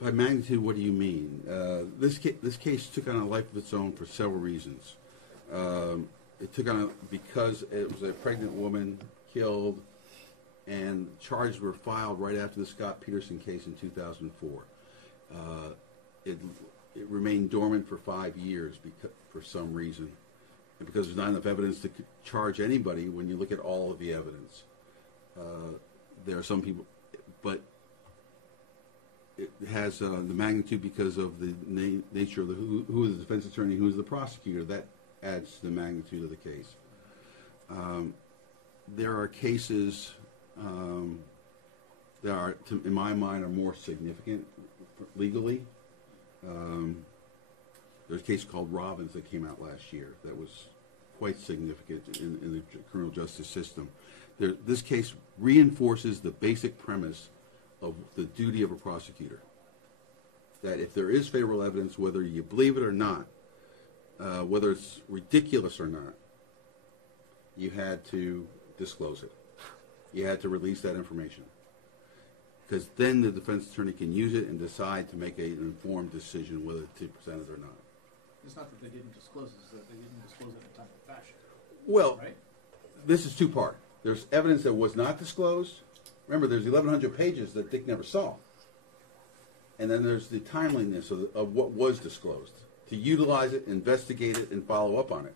By magnitude, what do you mean? This case took on a life of its own for several reasons. It took on because it was a pregnant woman killed, and charges were filed right after the Scott Peterson case in 2004. It remained dormant for 5 years for some reason, and because there's not enough evidence to charge anybody when you look at all of the evidence. There are some people, but it has the magnitude because of the nature of who is the defense attorney, who is the prosecutor. That adds to the magnitude of the case. There are cases that are, in my mind, are more significant legally. There's a case called Robbins that came out last year that was quite significant in the criminal justice system. This case reinforces the basic premise of the duty of a prosecutor, that if there is favorable evidence, whether you believe it or not, whether it's ridiculous or not, you had to disclose it. You had to release that information, because then the defense attorney can use it and decide to make an informed decision whether to present it or not. It's not that they didn't disclose it, it's that they didn't disclose it in a timely fashion. Well, right? This is two-part. There's evidence that was not disclosed. Remember, there's 1,100 pages that Dick never saw. And then there's the timeliness of what was disclosed, to utilize it, investigate it, and follow up on it.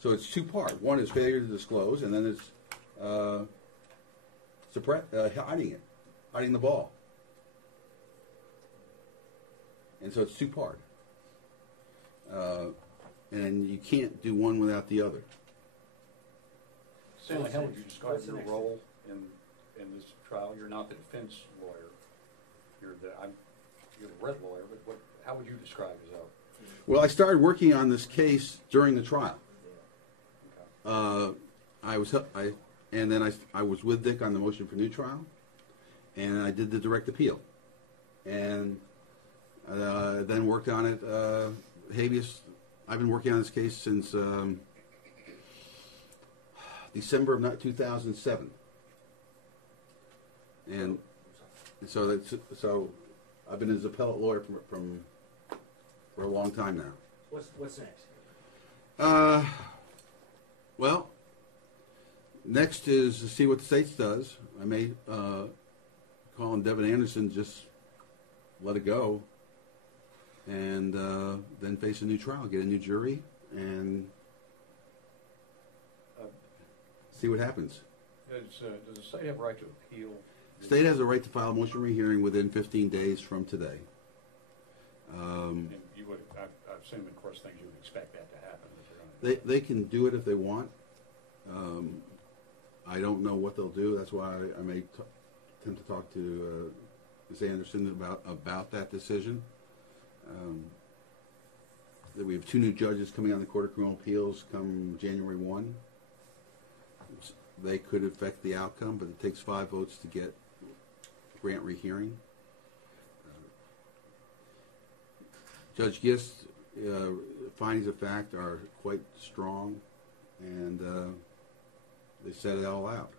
So it's two-part. One is failure to disclose, and then it's hiding it, hiding the ball. And so it's two-part. And you can't do one without the other. Stanley, how would you describe your role in this trial? You're not the defense lawyer. You're the red lawyer, but how would you describe yourself? Well, I started working on this case during the trial. Okay. I was with Dick on the motion for new trial, and I did the direct appeal, and then worked on it habeas. I've been working on this case since December of 2007, and so I've been his appellate lawyer for a long time now. What's next? Well, next is to see what the States does. I may call on Devin Anderson, just let it go, and then face a new trial, get a new jury, and see what happens. Does the state have a right to appeal? The state has a right to file a motion rehearing within 15 days from today. And you would, I assume, of course, things you would expect that to happen. They can do it if they want. I don't know what they'll do. That's why I may attempt to talk to Ms. Anderson about that decision. That we have 2 new judges coming on the Court of Criminal Appeals come January 1. They could affect the outcome, but it takes 5 votes to grant rehearing. Judge Gist findings of fact are quite strong, and they set it all out.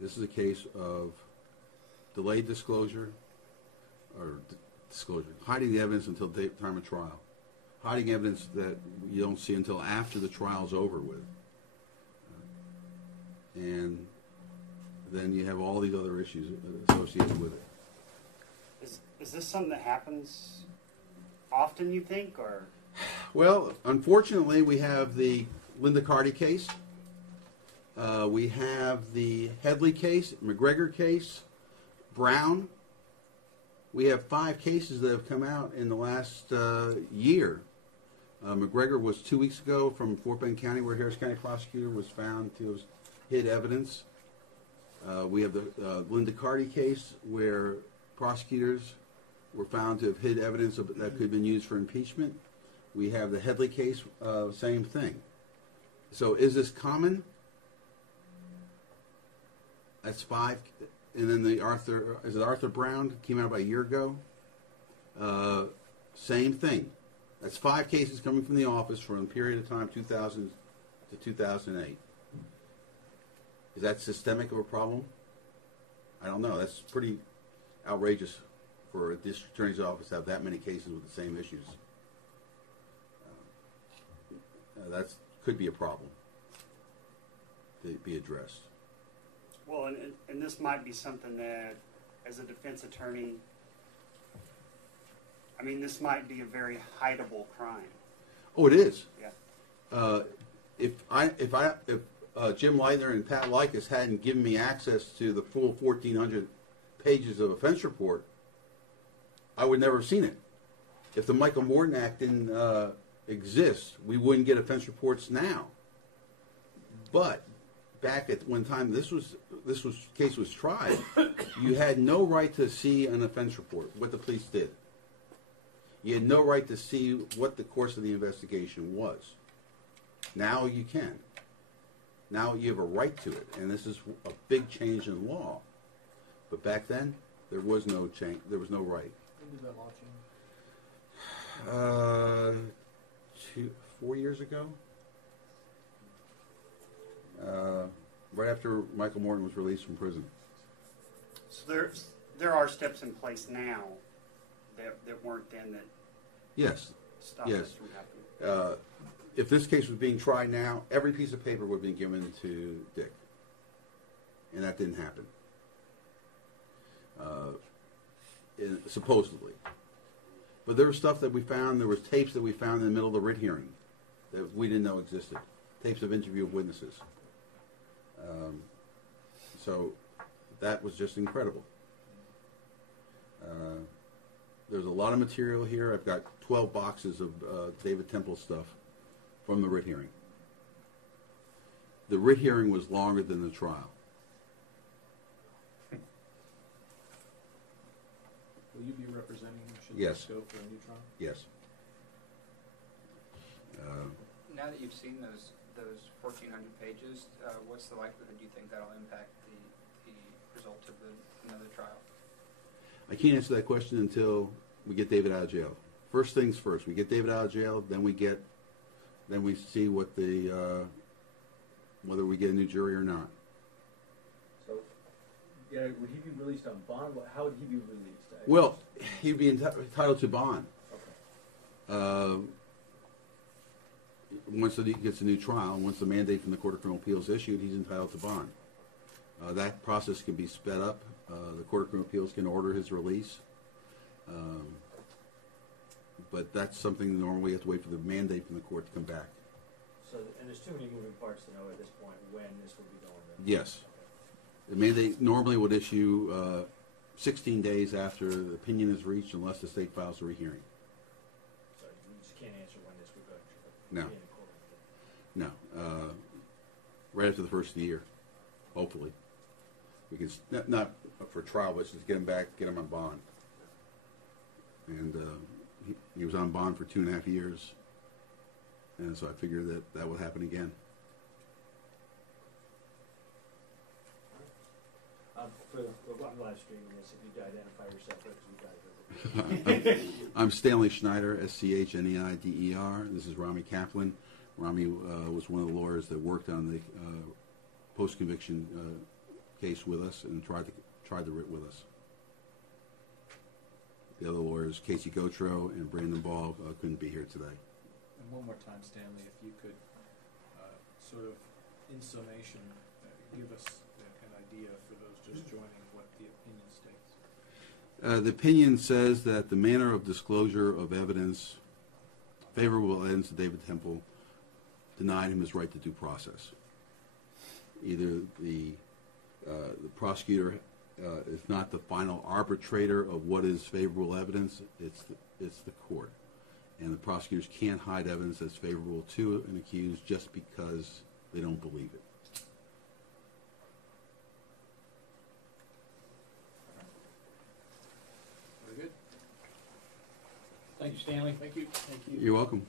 This is a case of delayed disclosure, hiding the evidence until the time of trial, hiding evidence that you don't see until after the trial's over with, and then you have all these other issues associated with it. Is this something that happens often, you think, or? Well, unfortunately, we have the Linda Carty case. We have the Headley case, McGregor case, Brown. We have 5 cases that have come out in the last year. McGregor was 2 weeks ago from Fort Bend County, where Harris County prosecutor was found to have hid evidence. We have the Linda Carty case, where prosecutors were found to have hid evidence that could have been used for impeachment. We have the Headley case, same thing. So is this common? That's 5. And then the Arthur Brown, came out about a year ago. Same thing. That's 5 cases coming from the office for a period of time, 2000 to 2008. Is that systemic of a problem? I don't know. outrageous for a district attorney's office to have that many cases with the same issues. That could be a problem to be addressed. Well, and this might be something that, as a defense attorney, I mean, this might be a very hideable crime. Oh, it is. Yeah. If Jim Leitner and Pat Likas hadn't given me access to the full 1,400 pages of offense report, I would never have seen it. If the Michael Morton Act didn't exist, we wouldn't get offense reports now. But back at one time this case was tried, you had no right to see an offense report, what the police did. You had no right to see what the course of the investigation was. Now you can. Now you have a right to it, and this is a big change in law. But back then, there was no change. There was no right. When did that law change? 4 years ago. Right after Michael Morton was released from prison. So there are steps in place now that weren't then that Yes. stop Yes. this from happening. If this case was being tried now, every piece of paper would have been given to Dick. And that didn't happen. Supposedly. But there was stuff that we found, there was tapes that we found in the middle of the writ hearing that we didn't know existed. Tapes of interview of witnesses. So that was just incredible. There's a lot of material here. I've got 12 boxes of David Temple stuff from the writ hearing. The writ hearing was longer than the trial. Will you be representing him should Yes. this go for a new trial? Yes. Now that you've seen those 1,400 pages, what's the likelihood you think that'll impact the result of another trial? I can't answer that question until we get David out of jail. First things first. We get David out of jail, then we see what whether we get a new jury or not. So, yeah, would he be released on bond? How would he be released? Well, he'd be entitled to bond. Okay. Once he gets a new trial, once the mandate from the Court of Criminal Appeals is issued, he's entitled to bond. That process can be sped up. The Court of Criminal Appeals can order his release. But that's something normally you have to wait for the mandate from the court to come back. So, and there's too many moving parts to know at this point when this will be going on. Yes. The mandate normally would issue 16 days after the opinion is reached unless the state files a rehearing. So you just can't answer when this would go. No. Be in the court. No. Right after the first of the year, hopefully. We can, not for trial, but just get him back, get him on bond. And he was on bond for 2.5 years. And so I figured that would happen again. I'm live streaming this. If you'd identify yourself, because we got it. I'm Stanley Schneider, SCHNEIDER. This is Rami Kaplan. Rami was one of the lawyers that worked on the post-conviction case with us and tried the writ with us. The other lawyers, Casey Gotro and Brandon Ball, couldn't be here today. And one more time, Stanley, if you could sort of, in summation, give us an idea for those just joining what the opinion states. The opinion says that the manner of disclosure of evidence, favorable evidence to David Temple, denied him his right to due process. Either the prosecutor is not the final arbitrator of what is favorable evidence, it's the court. And the prosecutors can't hide evidence that's favorable to an accused just because they don't believe it. Very good. Thank you, Stanley. Thank you. Thank you. You're welcome.